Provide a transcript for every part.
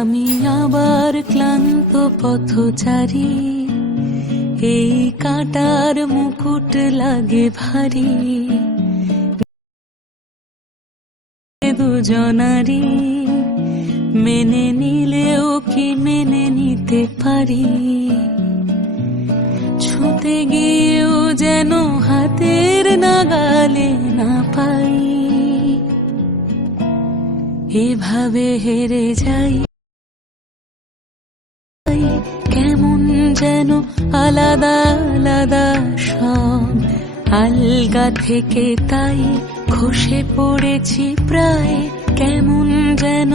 আমি আবার ক্লান্ত পথচারী, এই কাঁটার মুকুট লাগে ভারী। দুজনারি মেনে নিলেও কি মেনে নিতে পারি, ছুঁতে গিয়েও যেন হাতের নাগালে না পাই। এভাবে হেরে যাই, কেমন যেন আলাদা আলাদা সব, আলগা থেকে তাই খসে পড়েছি প্রায়। কেমন যেন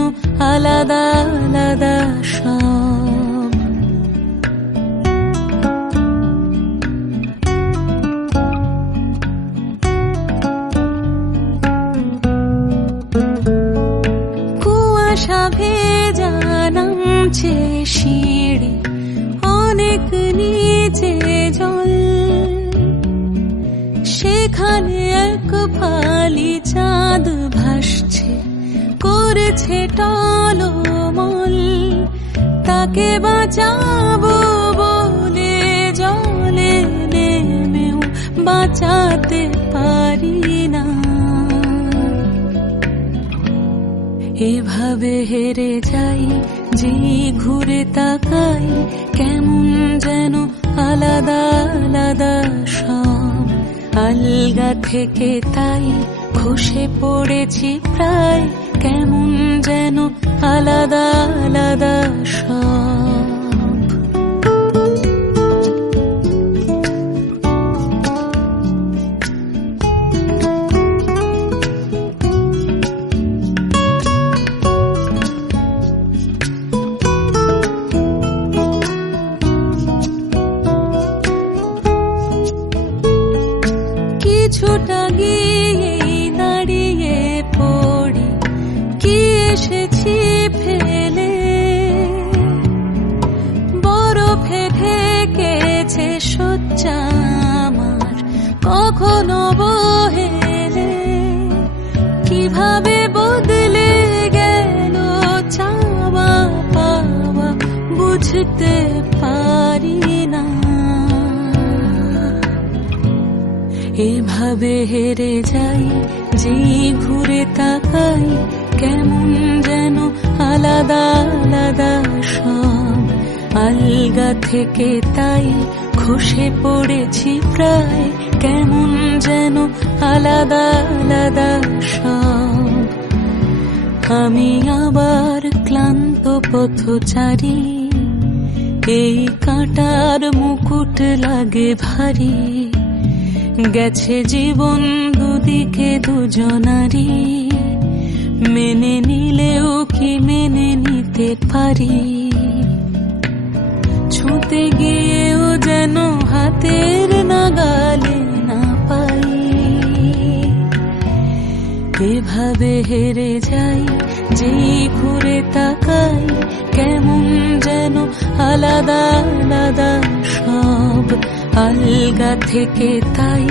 আলাদা আলাদা সব। কুয়াশা ভেজা নামছে সিঁড়ি, অনেক নিচে জল, সেখানে এক ফালি চাঁদ ভাসছে, করেছে টলমল। তাকে বাঁচাবো বলে জলে নেমেও বাঁচাতে পারি না। এভাবে হেরে যাই, যেই ঘুরে তাকাই, কেমন যেন আলাদা আলাদা সব, আলগা থেকে তাই খসে পড়েছি প্রায়। কেমন যেন আলাদা আলাদা সব। কিছুটা গিয়ে দাঁড়িয়ে পড়ি, কি এসেছি ফেলে, বরফে ঢেকেছে শয্যা আমার, কখনো বহেলে। কিভাবে বদলে গেল চাওয়া পাওয়া, বুঝতে পারি না। এভাবে হেরে যাই, যেই ঘুরে তাকাই, কেমন যেন আলাদা আলাদা সব, আলগা থেকে তাই খসে পড়েছি প্রায়। কেমন যেন আলাদা আলাদা সব। আমি আবার ক্লান্ত পথচারী, এই কাঁটার মুকুট লাগে ভারী। গেছে জীবন দুদিকে দুজনারি, মেনে নিলেও কি মেনে নিতে পারি, ছুঁতে গিয়েও যেন হাতের নাগালে না পাই। এভাবে হেরে যাই, যেই ঘুরে তাকাই, কেমন যেন আলাদা আলাদা সব, আলগা থেকে তাই